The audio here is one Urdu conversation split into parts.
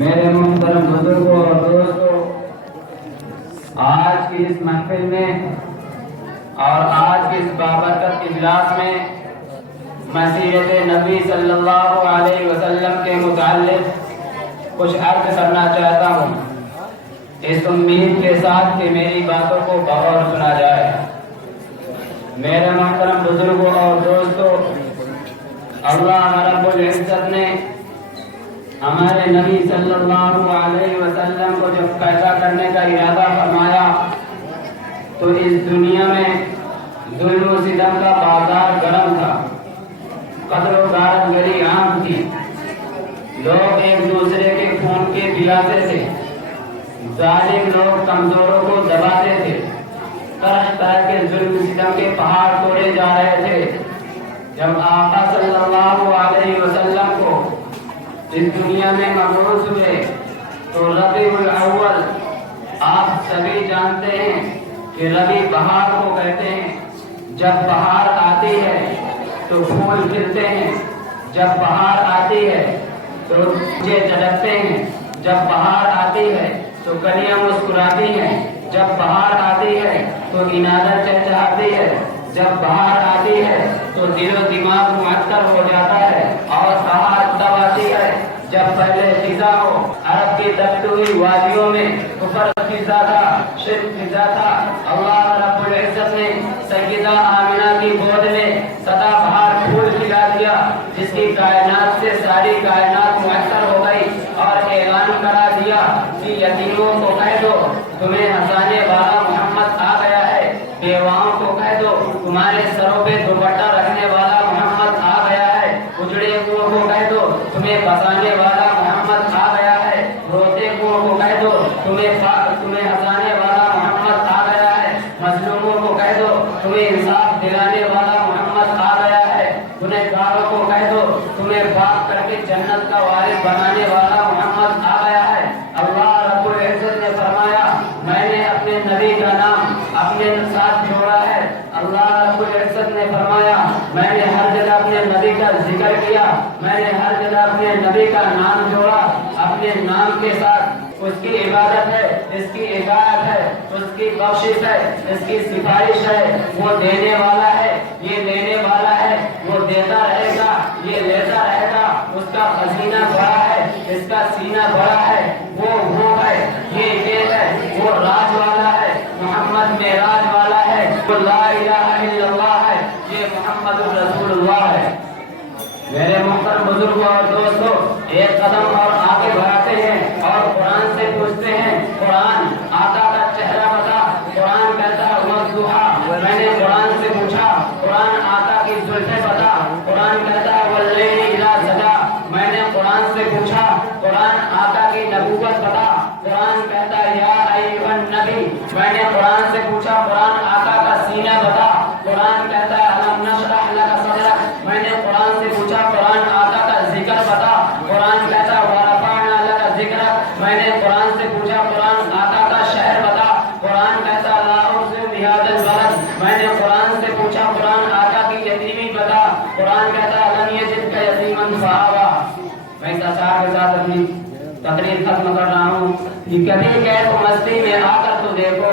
میرے محترم بزرگوں اور دوستوں، آج کی اس محفل میں اور آج کی اس بابرکت اجلاس میں میں سیرت نبی صلی اللہ علیہ وسلم کے متعلق کچھ عرض کرنا چاہتا ہوں، اس امید کے ساتھ کہ میری باتوں کو غور سنا جائے۔ میرے محترم بزرگوں اور دوستوں، اللہ رب العزت نے ہمارے نبی صلی اللہ علیہ وسلم کو جب پیدا کرنے کا ارادہ فرمایا تو اس دنیا میں ظلم و ستم کا بازار گرم تھا، قتل و غارت گری عام تھی، لوگ ایک دوسرے کے خون کے پیاسے تھے، ظالم لوگ کمزوروں کو دباتے تھے، طرح طرح کے ظلم و ستم کے پہاڑ توڑے جا رہے تھے۔ جب آقا صلی اللہ علیہ وسلم کو اس دنیا میں مبعوث ہوئے تو ربیع الاول، آپ سبھی جانتے ہیں کہ ربیع بہار کو کہتے ہیں۔ جب بہار آتی ہے تو پھول کھلتے ہیں، جب بہار آتی ہے تو بچے چڑھتے ہیں، جب بہار آتی ہے تو کلیاں مسکراتی ہیں، جب بہار آتی ہے تو اناجر چہچہاتی ہے، جب بہار آتی ہے تو دل و دماغ معطر ہو جاتا ہے اور بہار تب آتی ہے جب پہلے فضا ہو۔ عرب کی دبتی ہوئی وادیوں میں کفر فضا تھا، شرک فضا تھا۔ اللہ رب العزت نے سیدہ آمنہ کی گود میں سدا بہار پھول کھلا دیا، جس کی کائنات سے ساری کائنات معطر ہو گئی، اور اعلان کرا دیا کہ یتیموں کو کہہ دو تمہیں ہنسانے والا محمد آ گیا ہے، بیواؤں کو کہہ دو تمہارے سروں پہ دوپٹہ رکھنے والا محمد آ گیا ہے، اجڑے کنویں کو کہہ دو تمہیں بسانے والا محمد آ گیا ہے، روتے کنویں کو کہہ دو تمہیں ہنسانے والا محمد آ گیا ہے، مظلوموں کو کہہ دو تمہیں انصاف دلانے والا محمد آ گیا ہے، گنہگاروں کو کہہ دو تمہیں پاک کر کے جنت کا وارث بنانے والا محمد آ گیا ہے۔ اللہ رب العزت نے فرمایا میں نے اپنے نبی کا نام اپنے ساتھ جوڑا ہے۔ اللہ رب العزت نے فرمایا میں نے ہر جگہ اپنے نبی کا ذکر کیا، میں نے ہر جگہ اپنے نبی کا نام جوڑا، اپنے نام کے ساتھ اس کی عبادت ہے، اس کی اطاعت ہے، اس کی بخشش ہے، اس کی سفارش ہے۔ وہ دینے والا ہے، یہ لینے والا ہے، وہ دیتا رہے گا، یہ لیتا رہے گا۔ اس کا خزینہ بڑا ہے، اس کا سینہ بڑا ہے، وہ ہے، یہ ہے، وہ راج والا ہے، محمد معراج والا ہے، وہ لا الہ الا اللہ ہے، یہ محمد رسول اللہ ہے۔ میرے محترم بزرگوں اور دوستوں، ایک قدم اور آگے بڑھاتے ہیں اور قرآن سے پوچھتے ہیں، قرآن آقا کا چہرہ بتا۔ قرآن کہتا ہے والضحیٰ، میں نے قرآن سے پوچھا قرآن آقا کی زلفیں بتا۔ قرآن کہتا ہے واللیل اذا سجا، میں نے قرآن سے پوچھا قرآن آقا کی نبوت بتا۔ قرآن کہتا ہے یا ایھا النبی، میں نے قرآن سے پوچھا قرآن آقا کا سینہ بتا۔ قرآن کہتا ہے الم نشرح لک صدرک، میں نے قرآن سے پوچھا قرآن آقا کا ذکر بتا۔ قرآن کہتا ہے ورفعنا لک ذکرک، میں نے قرآن سے پوچھا قرآن آقا کا شہر بتا۔ قرآن کہتا ہے لا اقسم بھیاد البلد، میں نے قرآن سے پوچھا قرآن آقا کی یتیمی بتا۔ قرآن کہتا ہے لم یجدک یتیما فآویٰ۔ میں اس اشعار کے ساتھ اپنی تقریر ختم کر رہا ہوں کہ کبھی کیف مستی میں آ کر تو دیکھو،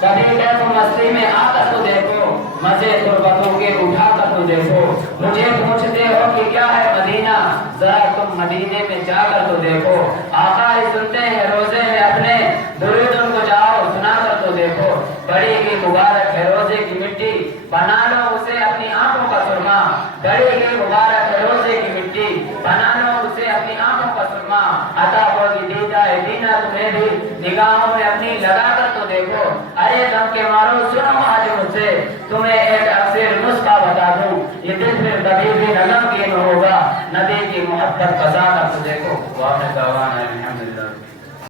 کبھی کیف مستی میں آ کر تو دیکھو، مزے تربتوں کے اٹھا کر تو دیکھو۔ مجھے پوچھتے ہو کہ کیا ہے مدینہ، ذرا تم مدینے میں جا کر تو دیکھو۔ آقا ہی سنتے ہیں روزے میں اپنے، درود ان کو جاؤ سنا کر تو دیکھو۔ بڑی کی مبارک ہے روزے کی مٹی، بنا لو اسے اپنی آنکھوں کا سرما۔ بڑی کی مبارک ہے روزے کی مٹی، بنا لو اسے اپنی آنکھوں کا سرما۔ عطا ہوگی دیدہ دینا تمہیں بھی، نگاہوں میں اپنی لگا کر تو دیکھو۔ ارے دم کے مارو سنو آج مجھ سے، تمہیں ایک